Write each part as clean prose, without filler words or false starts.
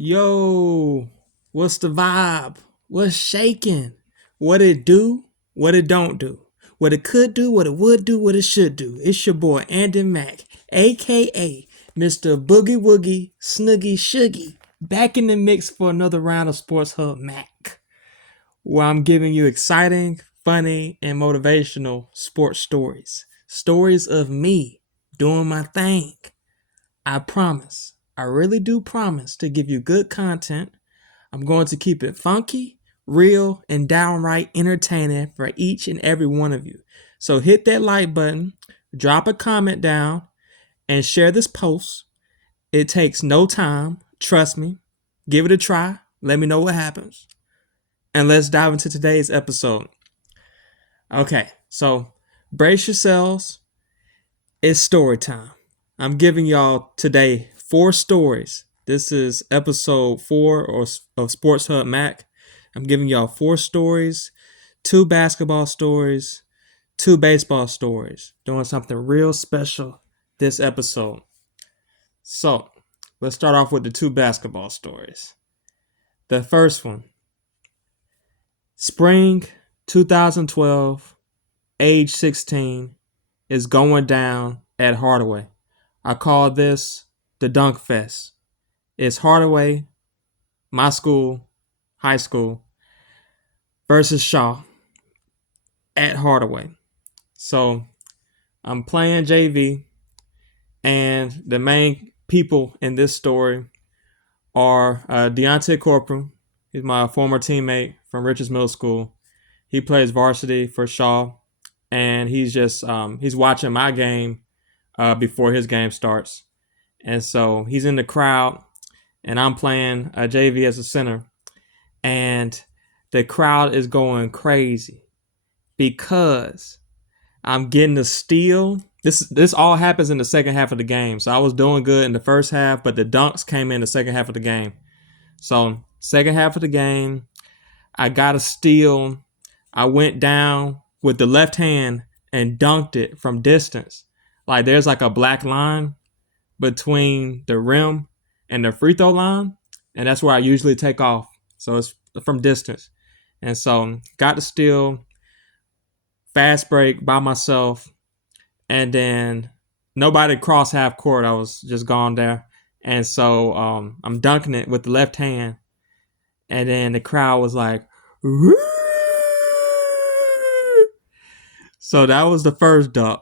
Yo, what's the vibe? What's shaking? What it do? What it don't do? What it could do? What it would do? What it should do? It's your boy Andy Mack, aka Mr. Boogie Woogie Snoogie Shuggy, back in the mix for another round of Sports Hub Mac, where I'm giving you exciting, funny, and motivational sports stories. Stories of me doing my thing. I promise, I really do promise to give you good content. I'm going to keep it funky, real, and downright entertaining for each and every one of you. So hit that like button, drop a comment down, and share this post. It takes no time, trust me. Give it a try, let me know what happens. And let's dive into today's episode. Okay, so brace yourselves. It's story time. I'm giving y'all today 4 stories. This is episode 4 of Sports Hub Mac. I'm giving y'all 4 stories, 2 basketball stories, 2 baseball stories. Doing something real special this episode. So, let's start off with the 2 basketball stories. The first one, spring 2012, age 16, is going down at Hardaway. I call this the Dunk Fest. It's Hardaway, my school, high school, versus Shaw at Hardaway. So I'm playing JV, and the main people in this story are Deontay Corporal. He's my former teammate from Richards Middle School. He plays varsity for Shaw, and he's watching my game before his game starts. And so he's in the crowd, and I'm playing JV as a center. And the crowd is going crazy because I'm getting a steal. This all happens in the second half of the game. So I was doing good in the first half, but the dunks came in the second half of the game. So second half of the game, I got a steal. I went down with the left hand and dunked it from distance. Like there's like a black line between the rim and the free throw line, and that's where I usually take off. So it's from distance. And so got the steal, fast break by myself, and then nobody crossed half court. I was just gone there. And so I'm dunking it with the left hand, and then the crowd was like, woo! So that was the first dunk.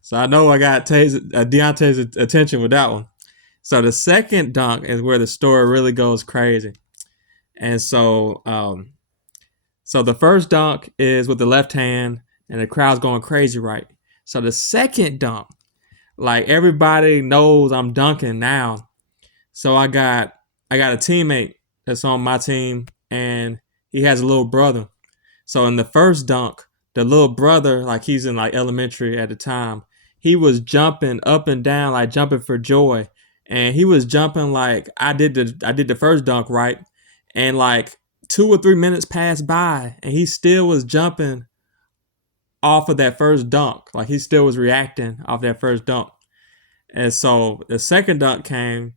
So I know I got Deontay's attention with that one. So the second dunk is where the story really goes crazy. And so the first dunk is with the left hand, and the crowd's going crazy, right? So the second dunk, like everybody knows I'm dunking now. So I got a teammate that's on my team, and he has a little brother. So in the first dunk, the little brother, like he's in like elementary at the time, he was jumping up and down, like jumping for joy. And he was jumping like I did the first dunk, right? And like 2 or 3 minutes passed by, and he still was jumping off of that first dunk. Like he still was reacting off that first dunk. And so the second dunk came,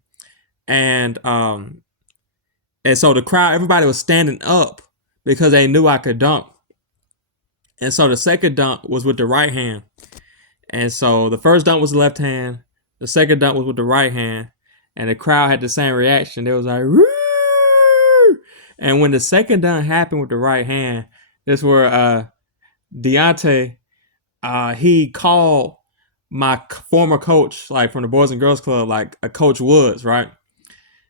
and so the crowd, everybody was standing up because they knew I could dunk. And so the second dunk was with the right hand. And so the first dunk was the left hand. The second dunk was with the right hand. And the crowd had the same reaction. They was like, woo! And when the second dunk happened with the right hand, this where Deontay, he called my former coach, like from the Boys and Girls Club, like a Coach Woods, right?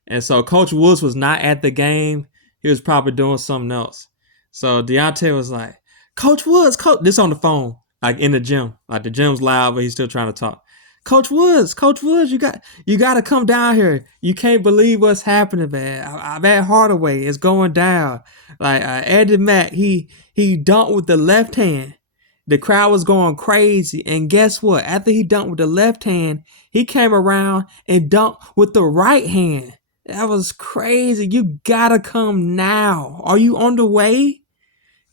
And so Coach Woods was not at the game. He was probably doing something else. So Deontay was like, Coach Woods, this on the phone, like in the gym. Like the gym's loud, but he's still trying to talk. Coach Woods, you got to come down here. You can't believe what's happening, man. I'm at Hardaway. It's going down. Like Andy Mack, he dunked with the left hand. The crowd was going crazy. And guess what? After he dunked with the left hand, he came around and dunked with the right hand. That was crazy. You got to come now. Are you on the way?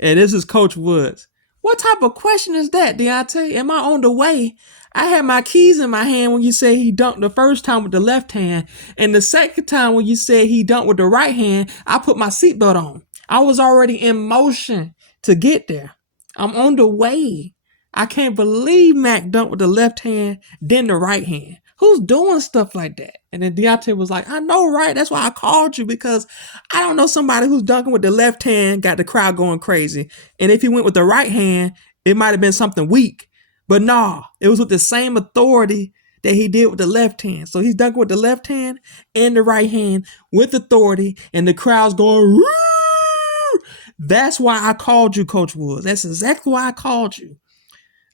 And this is Coach Woods. What type of question is that, Deontay? Am I on the way? I had my keys in my hand when you said he dunked the first time with the left hand. And the second time when you said he dunked with the right hand, I put my seatbelt on. I was already in motion to get there. I'm on the way. I can't believe Mac dunked with the left hand, then the right hand. Who's doing stuff like that? And then Deontay was like, I know, right? That's why I called you, because I don't know somebody who's dunking with the left hand, got the crowd going crazy. And if he went with the right hand, it might have been something weak. But nah, it was with the same authority that he did with the left hand. So he's dunking with the left hand and the right hand with authority, and the crowd's going, woo! That's why I called you, Coach Woods. That's exactly why I called you.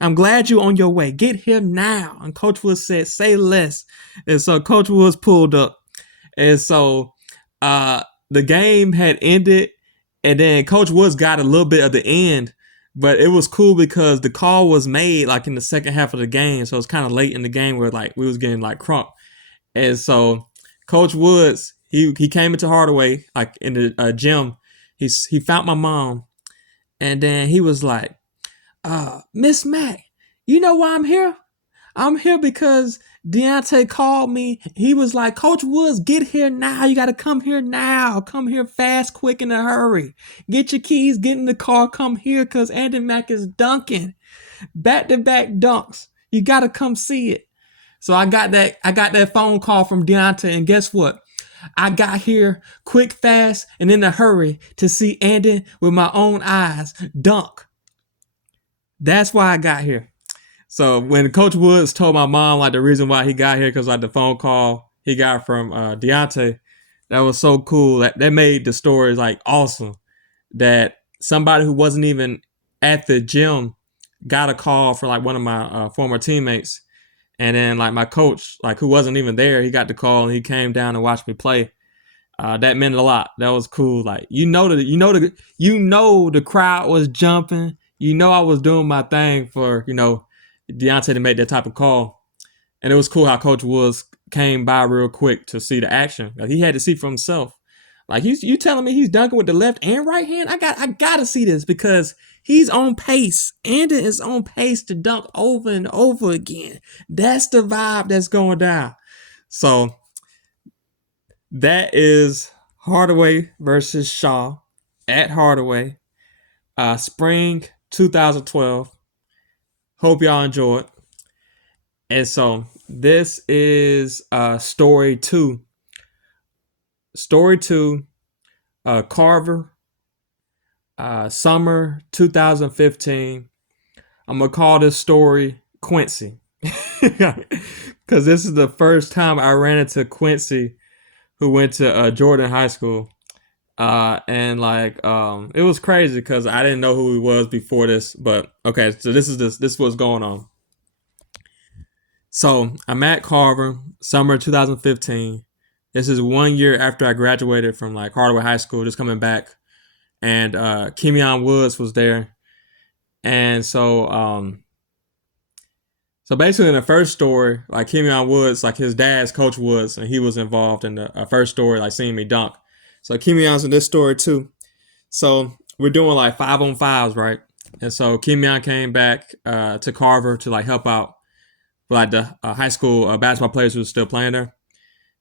I'm glad you're on your way. Get here now. And Coach Woods said, say less. And so Coach Woods pulled up. And so the game had ended, and then Coach Woods got a little bit of the end, but it was cool because the call was made like in the second half of the game. So it's kind of late in the game where like we was getting like crunk. And so Coach Woods, he came into Hardaway, like in the gym. He found my mom, and then he was like, Miss Mac, you know why I'm here? I'm here because Deontay called me. He was like, Coach Woods, get here now. You got to come here now. Come here fast, quick, in a hurry. Get your keys, get in the car, come here, because Andy Mack is dunking. Back-to-back dunks. You got to come see it. So I got that phone call from Deontay, and guess what? I got here quick, fast, and in a hurry to see Andy with my own eyes dunk. That's why I got here. So when Coach Woods told my mom like the reason why he got here, because like the phone call he got from Deontay, that was so cool. That made the story like awesome. That somebody who wasn't even at the gym got a call from like one of my former teammates, and then like my coach, like who wasn't even there, he got the call and he came down and watched me play. That meant a lot. That was cool. Like the crowd was jumping. I was doing my thing for Deontay to make that type of call. And it was cool how Coach Woods came by real quick to see the action. Like, he had to see for himself. Like, you telling me he's dunking with the left and right hand? I gotta see this, because he's on pace. Andy is on pace to dunk over and over again. That's the vibe that's going down. So that is Hardaway versus Shaw at Hardaway, spring 2012. Hope y'all enjoy it. And so this is story 2. Story 2, Carver, summer 2015. I'm going to call this story Quincy. Because this is the first time I ran into Quincy, who went to Jordan High School. And it was crazy because I didn't know who he was before this. But okay, so this is what's going on. So I'm at Carver, summer 2015. This is 1 year after I graduated from like Hardaway High School, just coming back. And Kemion Woods was there. And so basically in the first story, like Kemion Woods, like his dad's Coach Woods, and he was involved in the first story, like seeing me dunk. So Kemion's in this story too. So we're doing like 5-on-5s, right? And so Kemion came back to Carver to like help out with like the high school basketball players who were still playing there.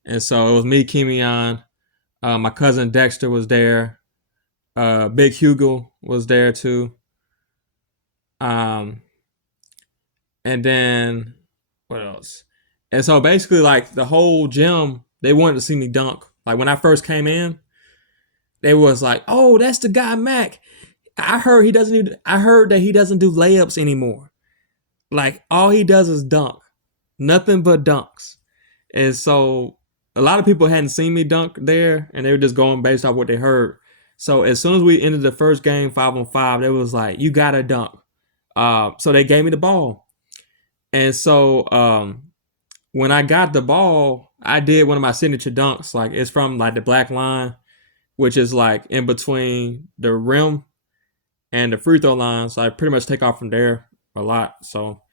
And so it was me, Kemion, my cousin Dexter was there, Big Hugo was there too. And then what else? And so basically like the whole gym, they wanted to see me dunk. Like when I first came in, they was like, "Oh, that's the guy Mac. I heard that he doesn't do layups anymore. Like all he does is dunk. Nothing but dunks." And so a lot of people hadn't seen me dunk there, and they were just going based off what they heard. So as soon as we ended the first game 5-on-5, they was like, "You gotta dunk." So they gave me the ball. And so when I got the ball, I did one of my signature dunks. Like it's from like the black line, which is like in between the rim and the free throw line. So I pretty much take off from there a lot. So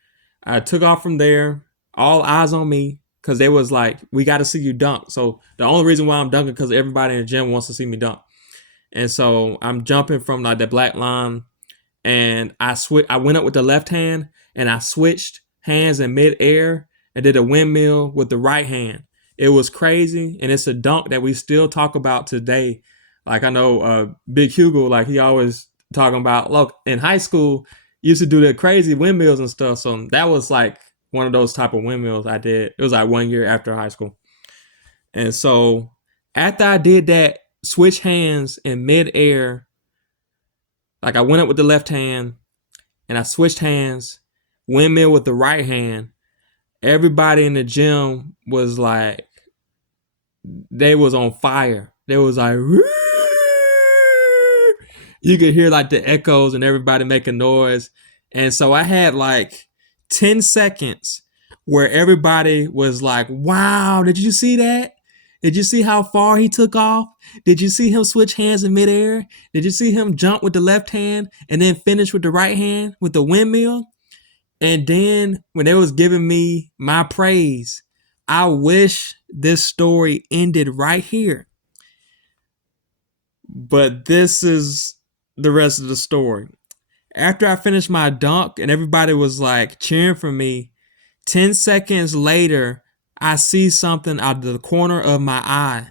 I took off from there, all eyes on me, because they was like, "We got to see you dunk." So the only reason why I'm dunking because everybody in the gym wants to see me dunk. And so I'm jumping from like the black line, and I went up with the left hand, and I switched hands in midair and did a windmill with the right hand. It was crazy, and it's a dunk that we still talk about today. Like I know Big Hugo, like he always talking about, look, in high school, used to do the crazy windmills and stuff. So that was like one of those type of windmills I did. It was like 1 year after high school. And so after I did that, switch hands in midair, like I went up with the left hand and I switched hands, windmill with the right hand. Everybody in the gym was like, they was on fire. They was like, woo! You could hear like the echoes and everybody making noise. And so I had like 10 seconds where everybody was like, wow, did you see that? Did you see how far he took off? Did you see him switch hands in midair? Did you see him jump with the left hand and then finish with the right hand with the windmill? And then when they was giving me my praise, I wish this story ended right here. But this is the rest of the story. After I finished my dunk and everybody was like cheering for me, 10 seconds later, I see something out of the corner of my eye.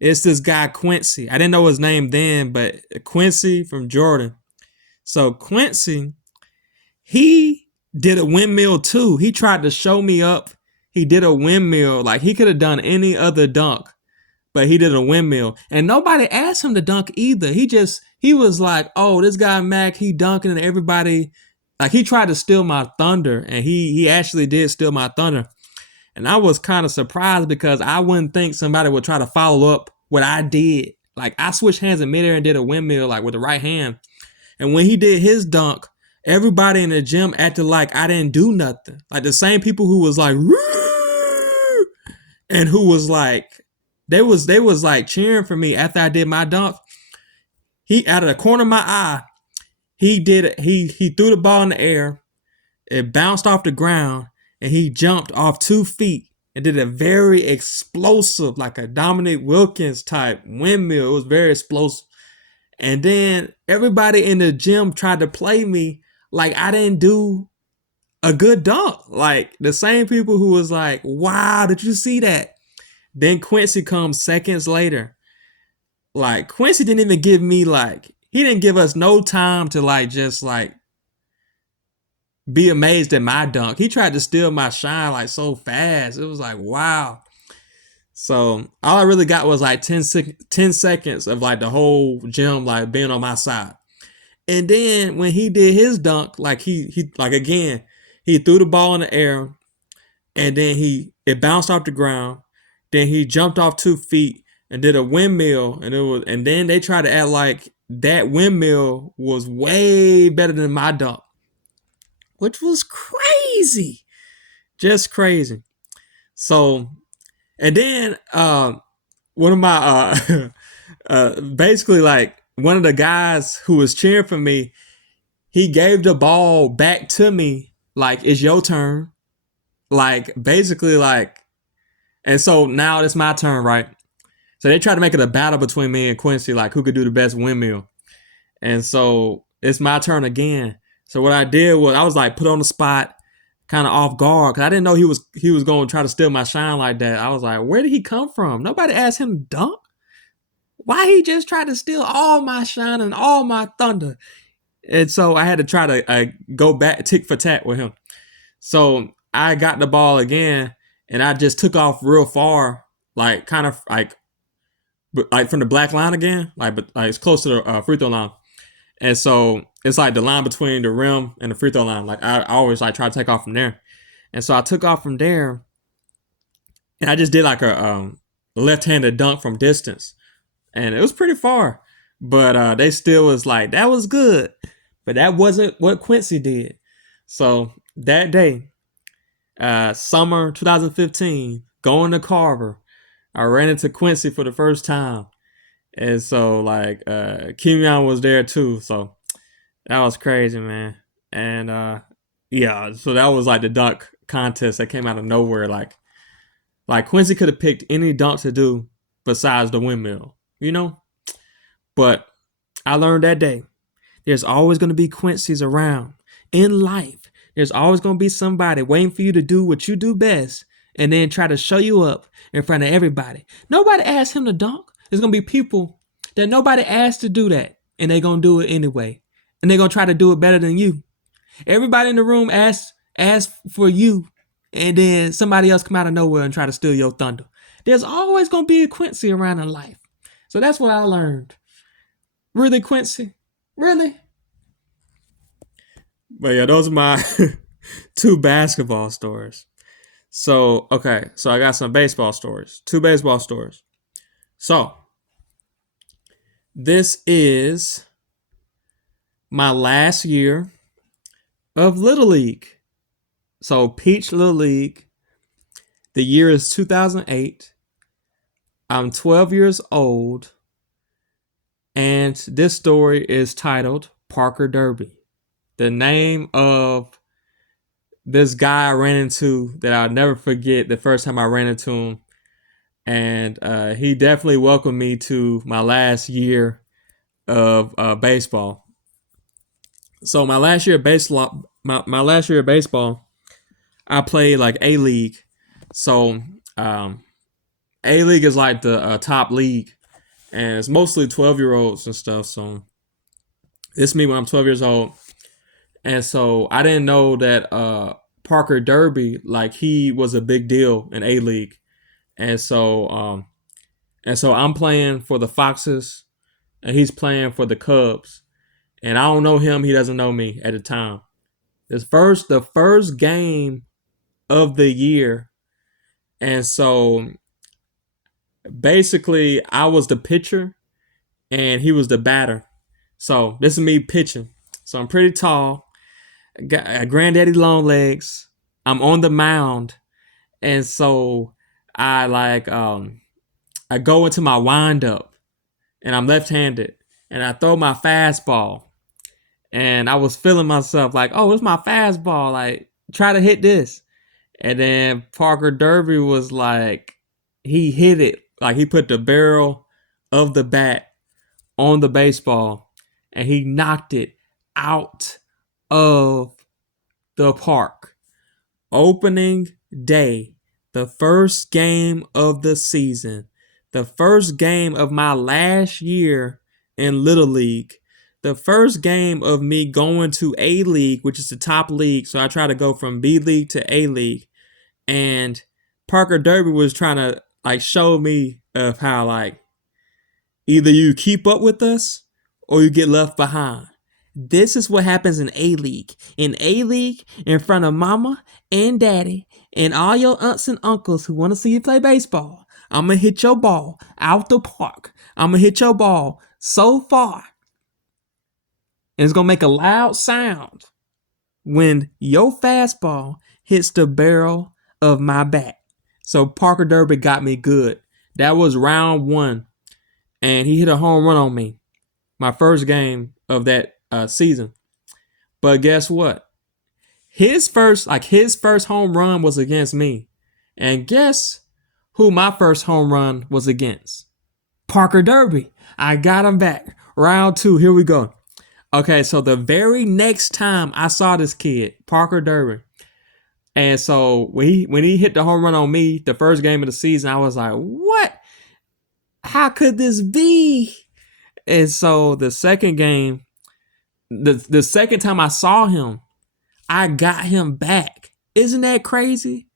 It's this guy, Quincy. I didn't know his name then, but Quincy from Jordan. So Quincy, he did a windmill too. He tried to show me up. He did a windmill. Like he could have done any other dunk, but he did a windmill. And nobody asked him to dunk either. He was like, oh, this guy Mac, he dunking, and everybody, like he tried to steal my thunder, and he actually did steal my thunder. And I was kind of surprised because I wouldn't think somebody would try to follow up what I did. Like I switched hands in midair and did a windmill like with the right hand. And when he did his dunk, everybody in the gym acted like I didn't do nothing. Like the same people who was like, woo! And who was like, they was like cheering for me after I did my dunk. He, out of the corner of my eye, he threw the ball in the air. It bounced off the ground and he jumped off 2 feet and did a very explosive, like a Dominic Wilkins type windmill. It was very explosive. And then everybody in the gym tried to play me like I didn't do a good dunk. Like the same people who was like, wow, did you see that? Then Quincy comes seconds later. Like Quincy didn't even give me he didn't give us no time to just be amazed at my dunk. He tried to steal my shine so fast. It was like, wow. So all I really got was 10 seconds of the whole gym being on my side. And then when he did his dunk, he again, he threw the ball in the air and then it bounced off the ground. Then he jumped off 2 feet and did a windmill, and then they tried to act like that windmill was way better than my dunk, which was crazy, just crazy. So, and then one of my basically one of the guys who was cheering for me, he gave the ball back to me it's your turn, basically and so now it's my turn, right? So they tried to make it a battle between me and Quincy, who could do the best windmill. And so it's my turn again. So what I did was I was put on the spot, kind of off guard, because I didn't know he was going to try to steal my shine like that. I was like, where did he come from? Nobody asked him to dunk. Why he just tried to steal all my shine and all my thunder? And so I had to try to go back tick for tat with him. So I got the ball again, and I just took off real far, kind of from the black line again, but it's close to the free throw line. And so it's the line between the rim and the free throw line. I always try to take off from there. And so I took off from there, and I just did a left-handed dunk from distance. And it was pretty far, but they still was that was good. But that wasn't what Quincy did. So that day, summer 2015, going to Carver, I ran into Quincy for the first time. And so Kimion was there too. So that was crazy, man. And yeah, so that was the dunk contest that came out of nowhere. Quincy could have picked any dunk to do besides the windmill, But I learned that day, there's always going to be Quincy's around in life There's always going to be somebody waiting for you to do what you do best and then try to show you up in front of everybody. Nobody asked him to dunk. There's going to be people that nobody asked to do that, and they're going to do it anyway. And they're going to try to do it better than you. Everybody in the room asked for you, and then somebody else come out of nowhere and try to steal your thunder. There's always going to be a Quincy around in life. So that's what I learned. Really, Quincy? Really? But yeah, those are my 2 basketball stories. So, okay. So I got some baseball stories. 2 baseball stories. So, this is my last year of Little League. So, Peach Little League. The year is 2008. I'm 12 years old. And this story is titled Parker Derby. The name of this guy I ran into that I'll never forget the first time I ran into him. And he definitely welcomed me to my last year of baseball. So my last year of baseball, my last year of baseball, I played like A-League. So A-League is like the top league. And it's mostly 12-year-olds and stuff. So it's me when I'm 12 years old. And so I didn't know that Parker Derby, like he was a big deal in A-League. And so I'm playing for the Foxes and he's playing for the Cubs. And I don't know him, he doesn't know me at the time. The first game of the year. And so basically I was the pitcher and he was the batter. So this is me pitching. So I'm pretty tall. Got granddaddy long legs. I'm on the mound. And so I go into my windup and I'm left-handed and I throw my fastball. And I was feeling myself like, oh, it's my fastball. Like, try to hit this. And then Parker Derby was like, he hit it. Like, he put the barrel of the bat on the baseball and he knocked it out of the park. Opening day, the first game of the season, the first game of my last year in Little League, the first game of me going to A-League, which is the top league. So I try to go from B-League to A-League. And Parker Derby was trying to like show me of how like either you keep up with us or you get left behind. This is what happens in A-League. In A-League, in front of mama and daddy and all your aunts and uncles who want to see you play baseball, I'm going to hit your ball out the park. I'm going to hit your ball so far. And it's going to make a loud sound when your fastball hits the barrel of my bat. So Parker Derby got me good. That was round 1. And he hit a home run on me. My first game of that season. But guess what? His first home run was against me. And guess who my first home run was against? Parker Derby. I got him back. Round 2. Here we go. Okay, so the very next time I saw this kid, Parker Derby, and so when he hit the home run on me, the first game of the season, I was like, what? How could this be? And so the second game, the second time I saw him, I got him back. Isn't that crazy?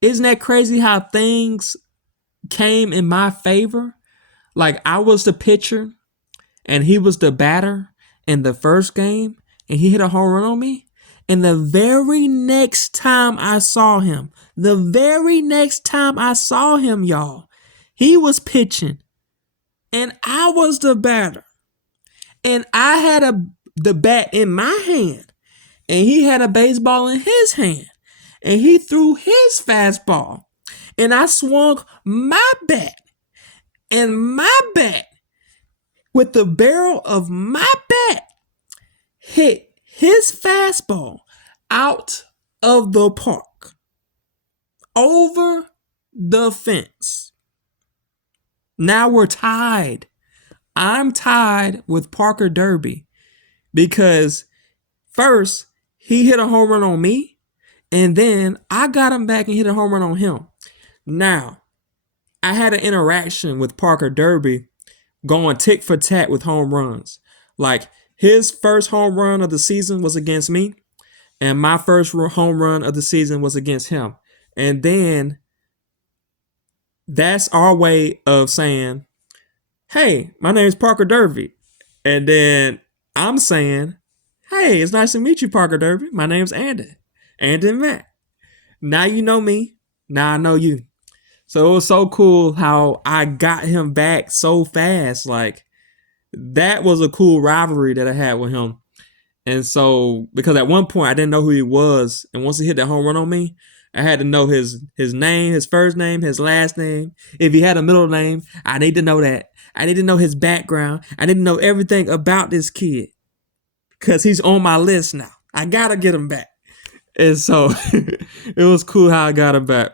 Isn't that crazy how things came in my favor? Like I was the pitcher and he was the batter in the first game and he hit a home run on me. And the very next time I saw him, y'all, he was pitching and I was the batter. And I had the bat in my hand and he had a baseball in his hand and he threw his fastball and I swung my bat and my bat with the barrel of my bat hit his fastball out of the park over the fence. Now we're tied. I'm tied with Parker Derby because first he hit a home run on me, and then I got him back and hit a home run on him. Now, I had an interaction with Parker Derby going tick for tat with home runs. Like, his first home run of the season was against me, and my first home run of the season was against him. And then that's our way of saying, hey, my name is Parker Derby. And then I'm saying, hey, it's nice to meet you, Parker Derby. My name's Andy. Andy Mack. Now you know me. Now I know you. So it was so cool how I got him back so fast. Like, that was a cool rivalry that I had with him. And so, because at one point I didn't know who he was, and once he hit that home run on me, I had to know his name, his first name, his last name. If he had a middle name, I need to know that. I need to know his background. I need to know everything about this kid, because he's on my list now. I gotta get him back. And so it was cool how I got him back.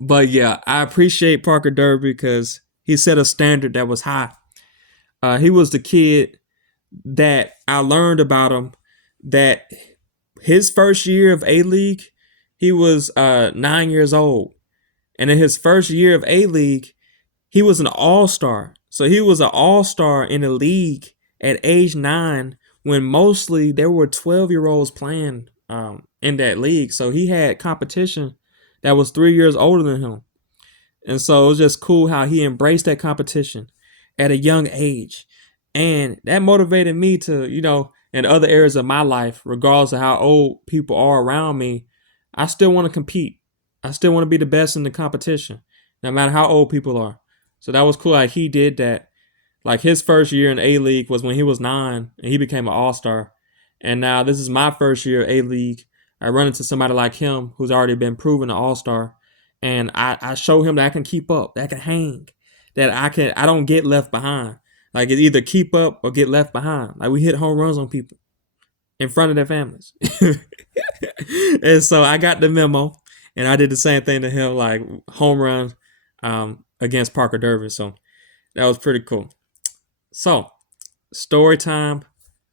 But yeah, I appreciate Parker Derby because he set a standard that was high. He was the kid that I learned about him, that his first year of A-League, he was 9 years old. And in his first year of A-League, he was an all-star. So he was an all-star in the league at age 9, when mostly there were 12-year-olds playing in that league. So he had competition that was 3 years older than him. And so it was just cool how he embraced that competition at a young age. And that motivated me to, in other areas of my life, regardless of how old people are around me, I still want to compete. I still want to be the best in the competition, no matter how old people are. So that was cool how he did that. Like, his first year in A-League was when he was 9 and he became an all-star. And now this is my first year A-League. I run into somebody like him who's already been proven an all-star. And I show him that I can keep up, that I can hang, that I don't get left behind. Like, it's either keep up or get left behind. Like, we hit home runs on people in front of their families. And so I got the memo, and I did the same thing to him, like home run against Parker Derby. So that was pretty cool. So, story time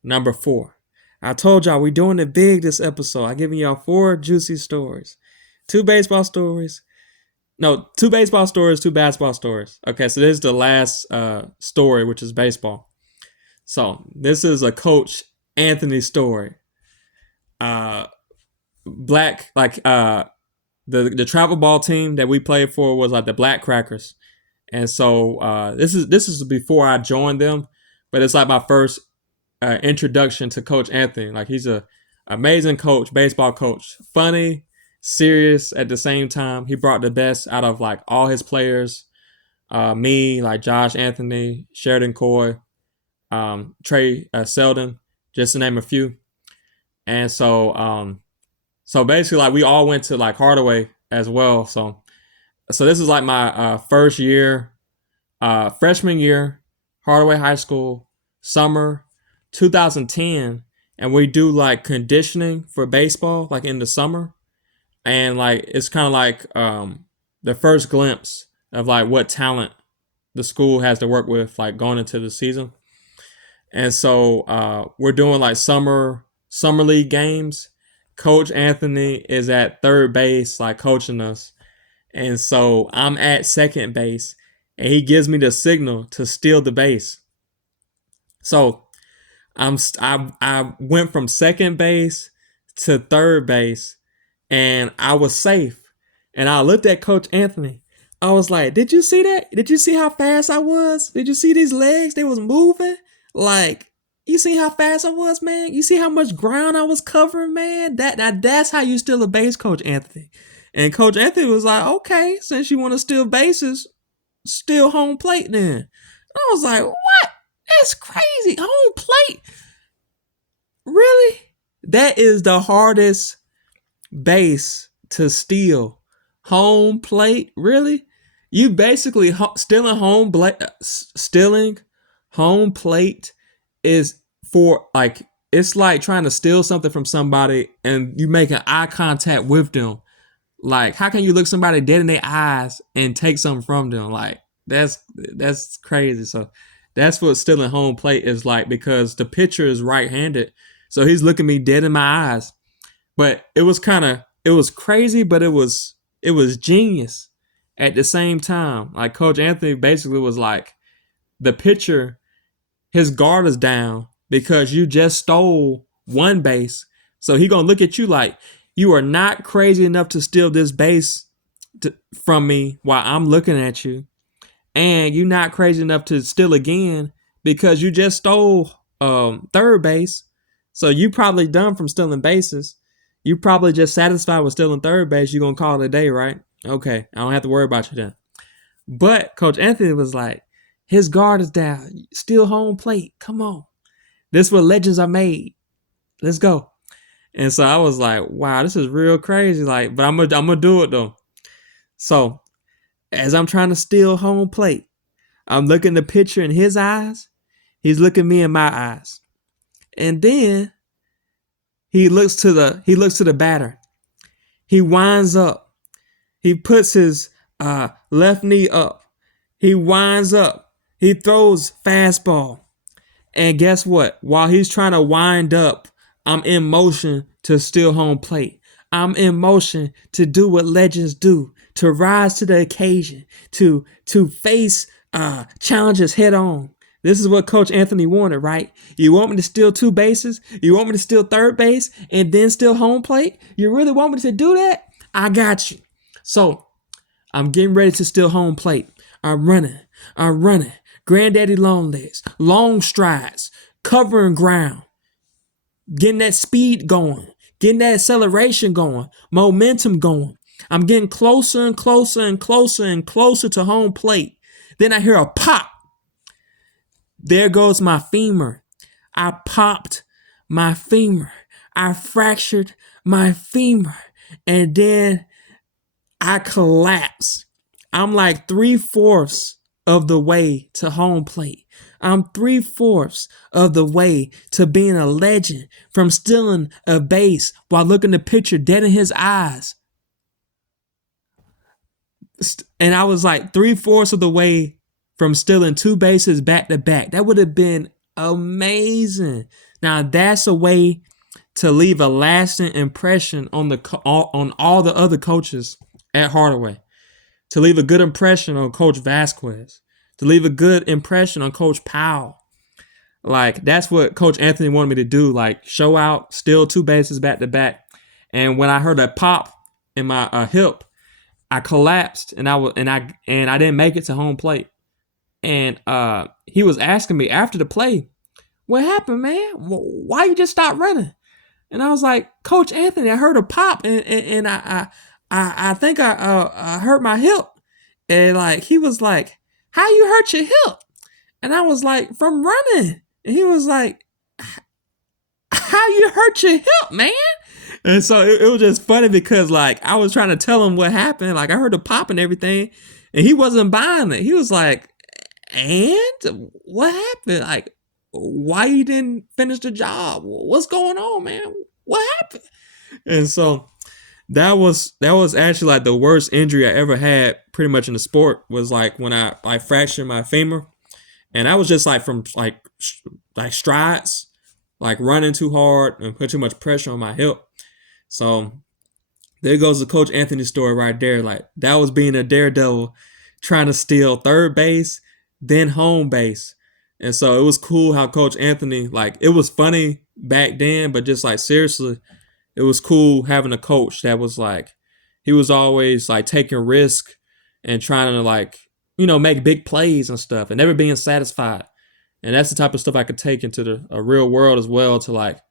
number 4. I told y'all we doing it big this episode. I giving y'all 4 juicy stories. 2 baseball stories. No, 2 baseball stories, 2 basketball stories. Okay, so this is the last story, which is baseball. So this is a Coach Anthony story. The travel ball team that we played for was like the Black Crackers. And so this is before I joined them, but it's like my first introduction to Coach Anthony. Like, he's a amazing coach, baseball coach, funny, serious at the same time. He brought the best out of like all his players. Me, like Josh Anthony, Sheridan Coy, Trey Selden, just to name a few. And so basically, like, we all went to like Hardaway as well. So this is like my first year, freshman year, Hardaway High School, summer 2010, and we do like conditioning for baseball like in the summer. And like, it's kind of like the first glimpse of like what talent the school has to work with, like going into the season. And so we're doing like summer league games. Coach Anthony is at third base, like coaching us. And so I'm at second base, and he gives me the signal to steal the base. So I went from second base to third base, and I was safe. And I looked at Coach Anthony. I was like, did you see that? Did you see how fast I was? Did you see these legs? They was moving. Like, you see how fast I was, man? You see how much ground I was covering, man? That's how you steal a base, Coach Anthony. And Coach Anthony was like, okay, since you want to steal bases, steal home plate then. I was like, what? That's crazy. Home plate? Really? That is the hardest base to steal. Home plate? Really? You basically stealing home plate is for like, it's like trying to steal something from somebody and you making eye contact with them. Like, how can you look somebody dead in their eyes and take something from them? Like, that's crazy. So that's what stealing home plate is like, because the pitcher is right-handed. So he's looking me dead in my eyes. But it was crazy, but it was genius at the same time. Like Coach Anthony basically was like, the pitcher, his guard is down because you just stole one base. So he gonna look at you like, you are not crazy enough to steal this base from me while I'm looking at you, and you're not crazy enough to steal again because you just stole third base. So you probably done from stealing bases. You probably just satisfied with stealing third base. You're gonna call it a day, right? Okay, I don't have to worry about you then. But Coach Anthony was like, his guard is down. Still home plate. Come on. This is where legends are made. Let's go. And so I was like, wow, this is real crazy. Like, but I'm gonna do it though. So as I'm trying to steal home plate, I'm looking the pitcher in his eyes. He's looking me in my eyes. And then he looks to the batter. He winds up. He puts his left knee up. He winds up. He throws fastball. And guess what? While he's trying to wind up, I'm in motion to steal home plate. I'm in motion to do what legends do, to rise to the occasion, to face challenges head on. This is what Coach Anthony wanted, right? You want me to steal two bases? You want me to steal third base and then steal home plate? You really want me to do that? I got you. So I'm getting ready to steal home plate. I'm running. Granddaddy long legs, long strides, covering ground, getting that speed going, getting that acceleration going, momentum going. I'm getting closer and closer and closer and closer to home plate. Then I hear a pop. There goes my femur. I popped my femur. I fractured my femur. And then I collapsed. I'm like 3/4 of the way to home plate. I'm 3/4 of the way to being a legend from stealing a base while looking the pitcher dead in his eyes. And I was like 3/4 of the way from stealing two bases back to back. That would have been amazing. Now that's a way to leave a lasting impression on all the other coaches at Hardaway. To leave a good impression on Coach Vasquez, to leave a good impression on Coach Powell. Like, that's what Coach Anthony wanted me to do, like show out, steal two bases back to back. And when I heard that pop in my hip, I collapsed and I didn't make it to home plate. And he was asking me after the play, what happened, man? Why you just stop running? And I was like, Coach Anthony, I heard a pop and I think I hurt my hip. And like, he was like, how you hurt your hip? And I was like, from running. And he was like, how you hurt your hip, man? And so it was just funny because like, I was trying to tell him what happened. Like, I heard the pop and everything. And he wasn't buying it. He was like, and what happened? Like, why you didn't finish the job? What's going on, man? What happened? And so that was actually like the worst injury I ever had pretty much in the sport, was like when I fractured my femur. And I was just like from like strides, like running too hard and put too much pressure on my hip. So there goes the Coach Anthony story right there. Like, that was being a daredevil trying to steal third base, then home base. And so it was cool how Coach Anthony, like, it was funny back then, but just like seriously, it was cool having a coach that was like, he was always like taking risk and trying to like, you know, make big plays and stuff and never being satisfied. And that's the type of stuff I could take into the real world as well, to like,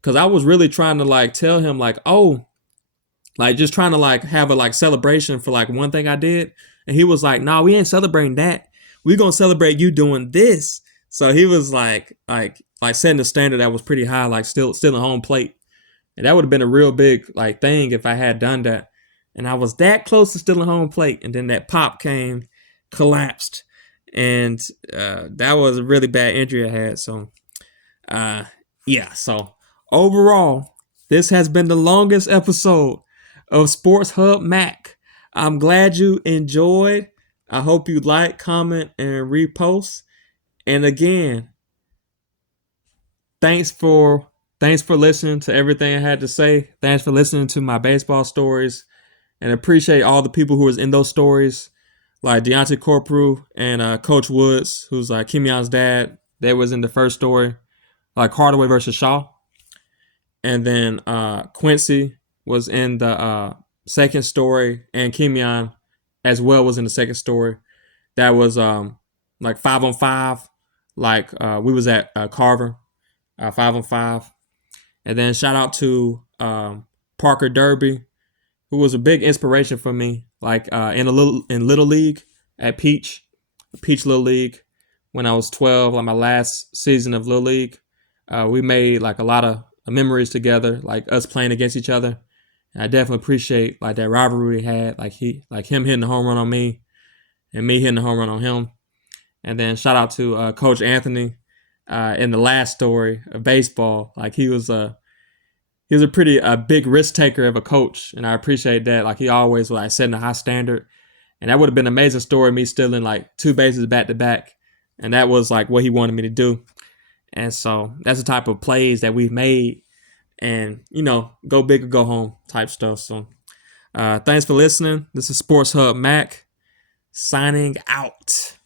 because I was really trying to like tell him like, oh, like just trying to like have a like celebration for like one thing I did. And he was like, nah, we ain't celebrating that. We gonna celebrate you doing this. So he was like setting the standard that was pretty high, like still a home plate. And that would have been a real big like thing if I had done that. And I was that close to stealing home plate. And then that pop came, collapsed. And that was a really bad injury I had. So, yeah. So overall, this has been the longest episode of Sports Hub Mac. I'm glad you enjoyed. I hope you like, comment, and repost. And again, thanks for Thanks for listening to everything I had to say. Thanks for listening to my baseball stories, and appreciate all the people who was in those stories, like Deontay Corporal and Coach Woods, who's like Kimion's dad. They was in the first story, like Hardaway versus Shaw, and then Quincy was in the second story, and Kimion as well was in the second story. That was like 5-on-5, like we was at Carver, 5-on-5. And then shout out to Parker Derby, who was a big inspiration for me, like in Little League at Peach Little League, when I was 12, like my last season of Little League. We made like a lot of memories together, like us playing against each other. And I definitely appreciate like that rivalry we had, like him hitting the home run on me, and me hitting the home run on him. And then shout out to Coach Anthony in the last story of baseball. Like he was a pretty big risk taker of a coach, and I appreciate that. Like he always was like setting a high standard, and that would have been an amazing story. Me stealing like 2 bases back to back, and that was like what he wanted me to do. And so that's the type of plays that we've made, and go big or go home type stuff. So thanks for listening. This is Sports Hub Mac signing out.